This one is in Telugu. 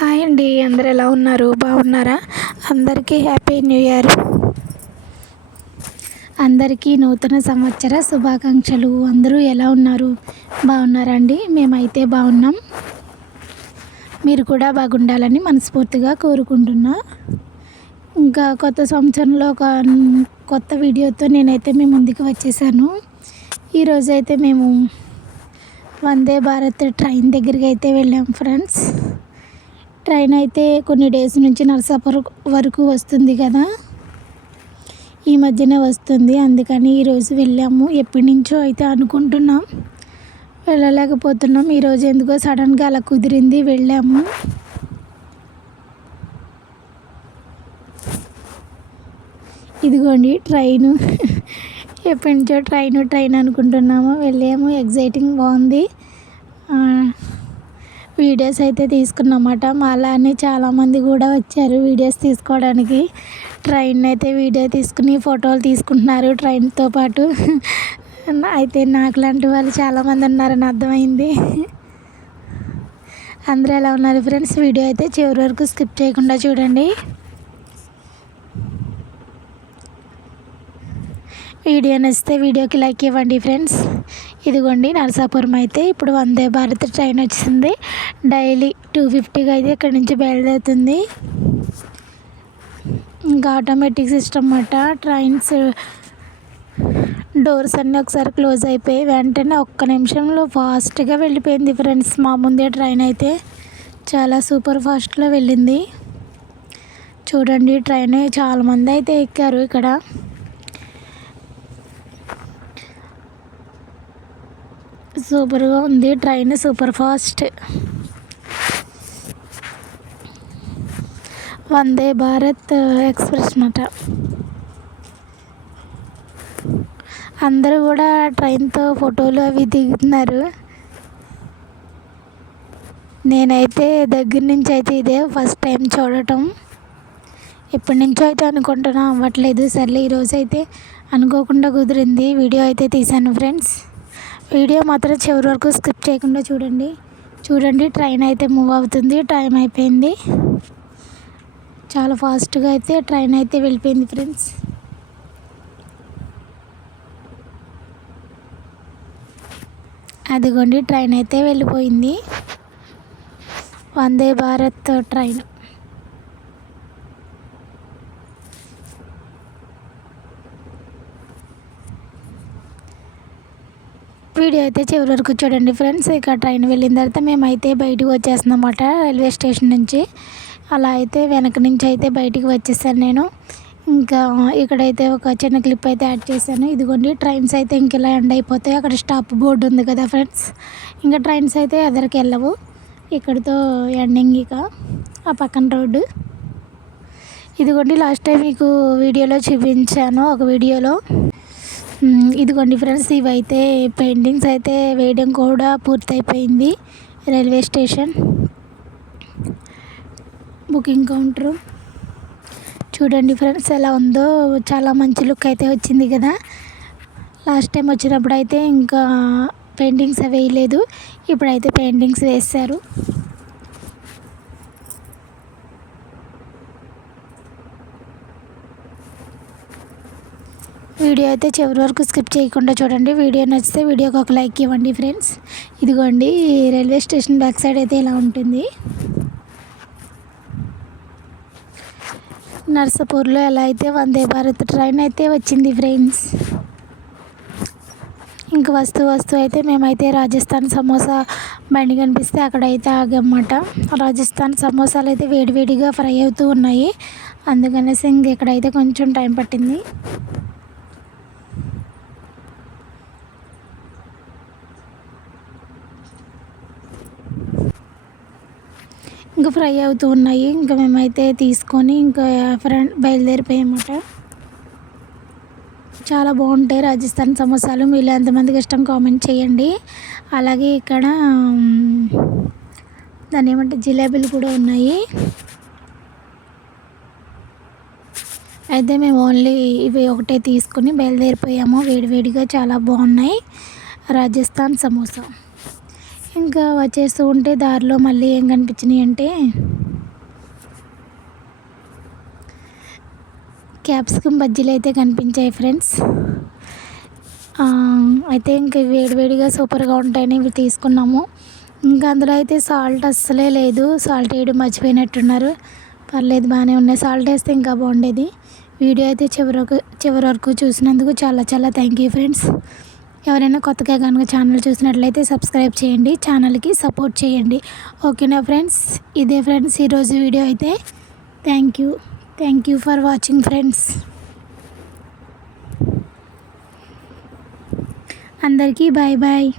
హాయ్ అండి అందరు ఎలా ఉన్నారు? బాగున్నారా? అందరికీ హ్యాపీ న్యూ ఇయర్. అందరికీ నూతన సంవత్సర శుభాకాంక్షలు. అందరూ ఎలా ఉన్నారు? బాగున్నారా అండి? మేమైతే బాగున్నాం. మీరు కూడా బాగుండాలని మనస్ఫూర్తిగా కోరుకుంటున్నా. ఇంకా కొత్త సంవత్సరంలో ఒక కొత్త వీడియోతో నేనైతే మీ ముందుకు వచ్చేసాను. ఈరోజైతే మేము వందే భారత్ ట్రైన్ దగ్గరికి అయితే వెళ్ళాం ఫ్రెండ్స్. ట్రైన్ అయితే కొన్ని డేస్ నుంచి నర్సాపూర్ వరకు వస్తుంది కదా. ఈ మధ్యనే వస్తుంది. అందుకని ఈరోజు వెళ్ళాము. ఎప్పటి నుంచో అయితే అనుకుంటున్నాం. వెళ్ళలేకపోతున్నాం. ఈరోజు ఎందుకో సడన్గా అలా కుదిరింది. వెళ్ళాము. ఇదిగోండి ట్రైను. ఎప్పటి నుంచో ట్రైన్ ట్రైన్ అనుకుంటున్నాము. వెళ్ళాము. ఎగ్జైటింగ్ బాగుంది వీడియోస్ అయితే తీసుకున్నమాట అలానే చాలామంది కూడా వచ్చారు వీడియోస్ తీసుకోవడానికి. ట్రైన్ అయితే వీడియో తీసుకుని ఫోటోలు తీసుకుంటున్నారు ట్రైన్తో పాటు. అయితే నాకు లాంటి వాళ్ళు చాలామంది ఉన్నారని అర్థమైంది. అందరూ ఎలా ఉన్నారు ఫ్రెండ్స్? వీడియో అయితే చివరి వరకు స్కిప్ చేయకుండా చూడండి. వీడియో నచ్చితే వీడియోకి లైక్ ఇవ్వండి ఫ్రెండ్స్. ఇదిగోండి నరసాపురం అయితే ఇప్పుడు వందే భారత్ ట్రైన్ వచ్చింది. డైలీ టూ ఫిఫ్టీగా అయితే ఇక్కడ నుంచి బయలుదేరుతుంది. ఇంకా ఆటోమేటిక్ సిస్టమ్ అన్నమాట ట్రైన్స్ డోర్స్ అన్నీ ఒకసారి క్లోజ్ అయిపోయి వెంటనే ఒక్క నిమిషంలో ఫాస్ట్గా వెళ్ళిపోయింది ఫ్రెండ్స్ మా ముందే ట్రైన్ అయితే చాలా సూపర్ ఫాస్ట్లో వెళ్ళింది. చూడండి ట్రైన్ చాలామంది అయితే ఎక్కారు ఇక్కడ. సూపర్గా ఉంది. Train super fast. Vande Bharat express అన్నమాట. అందరూ కూడా ట్రైన్తో ఫోటోలు అవి దిగుతున్నారు. నేనైతే దగ్గర నుంచి అయితే ఇదే ఫస్ట్ టైం చూడటం. ఇప్పటి నుంచో అయితే అనుకుంటున్నా అవ్వట్లేదు. సర్లే ఈరోజు అయితే అనుకోకుండా కుదిరింది. వీడియో అయితే తీశాను ఫ్రెండ్స్. వీడియో మాత్రం చివరి వరకు స్కిప్ చేయకుండా చూడండి. చూడండి ట్రైన్ అయితే మూవ్ అవుతుంది టైం అయిపోయింది. చాలా ఫాస్ట్గా అయితే ట్రైన్ అయితే వెళ్ళిపోయింది ఫ్రెండ్స్. అదిగోండి ట్రైన్ అయితే వెళ్ళిపోయింది. వందే భారత్ ట్రైన్. వీడియో అయితే చివరి వరకు చూడండి ఫ్రెండ్స్. ఇక ట్రైన్ వెళ్ళిన తర్వాత మేమైతే బయటకు వచ్చేస్తున్నామాట రైల్వే స్టేషన్ నుంచి. అలా అయితే వెనక నుంచి అయితే బయటికి వచ్చేసాను నేను. ఇంకా ఇక్కడైతే ఒక చిన్న క్లిప్ అయితే యాడ్ చేశాను. ఇదిగోండి ట్రైన్స్ అయితే ఇంక ఇలా ఎండ్ అయిపోతాయి. అక్కడ స్టాప్ బోర్డు ఉంది కదా ఫ్రెండ్స్. ఇంకా ట్రైన్స్ అయితే ఎదరికి వెళ్ళవు. ఇక్కడితో ఎండింగ్ ఇక ఆ పక్కన రోడ్డు. ఇదిగోండి లాస్ట్ టైం మీకు వీడియోలో చూపించాను ఒక వీడియోలో. ఇదిగోండి ఫ్రెండ్స్ ఇవైతే పెయింటింగ్స్ అయితే వేయడం కూడా పూర్తయిపోయింది. Railway station booking counter. చూడండి ఫ్రెండ్స్ ఎలా ఉందో చాలా మంచి లుక్ అయితే వచ్చింది కదా. లాస్ట్ టైం వచ్చినప్పుడు అయితే ఇంకా పెయింటింగ్స్ వేయలేదు. ఇప్పుడైతే పెయింటింగ్స్ వేస్తారు. వీడియో అయితే చివరి వరకు స్కిప్ చేయకుండా చూడండి. వీడియో నచ్చితే వీడియోకి ఒక లైక్ ఇవ్వండి ఫ్రెండ్స్. ఇదిగోండి రైల్వే స్టేషన్ బ్యాక్ సైడ్ అయితే ఇలా ఉంటుంది. నర్సపూర్లో ఎలా అయితే వందే భారత్ ట్రైన్ అయితే వచ్చింది ఫ్రెండ్స్. ఇంక వస్తూ వస్తూ అయితే మేమైతే రాజస్థాన్ సమోసా బండి కనిపిస్తే అక్కడైతే ఆగమాట రాజస్థాన్ సమోసాలు అయితే వేడివేడిగా ఫ్రై అవుతూ ఉన్నాయి. అందుకనేసి ఇంక ఇక్కడైతే కొంచెం టైం పట్టింది. ఇంకా ఫ్రై అవుతూ ఉన్నాయి. ఇంకా మేమైతే తీసుకొని ఇంకా ఫ్రెండ్ బయలుదేరిపోయామట. చాలా బాగుంటాయి రాజస్థాన్ సమోసాలు. మీరు ఎంతమందికి ఇష్టం కామెంట్ చేయండి. అలాగే ఇక్కడ దాన్ని ఏమంటే జిలేబీలు కూడా ఉన్నాయి. అయితే మేము ఓన్లీ ఇవి ఒకటే తీసుకుని బయలుదేరిపోయాము. వేడివేడిగా చాలా బాగున్నాయి. రాజస్థాన్ సమోసా. ఇంకా వచ్చేస్తూ ఉంటే దారిలో మళ్ళీ ఏం కనిపించినాయి అంటే క్యాప్సికమ్ బజ్జీలు అయితే కనిపించాయి ఫ్రెండ్స్. అయితే ఇంక వేడివేడిగా సూపర్గా ఉంటాయని ఇవి తీసుకున్నాము. ఇంకా అందులో అయితే సాల్ట్ అస్సలే లేదు. సాల్ట్ వేయడం మర్చిపోయినట్టున్నారు. పర్లేదు బాగానే ఉన్నాయి. సాల్ట్ వేస్తే ఇంకా బాగుండేది. వీడియో అయితే చివరి చివరి వరకు చూసినందుకు చాలా చాలా థ్యాంక్ యూ ఫ్రెండ్స్. ఎవరైనా కొత్తగా కనుక ఛానల్ చూసినట్లయితే సబ్స్క్రైబ్ చేయండి ఛానల్కి సపోర్ట్ చేయండి. ఓకేనా ఫ్రెండ్స్? ఇదే ఫ్రెండ్స్ ఈరోజు వీడియో అయితే. Thank you. Thank you for watching friends. అందరికీ బాయ్ బాయ్.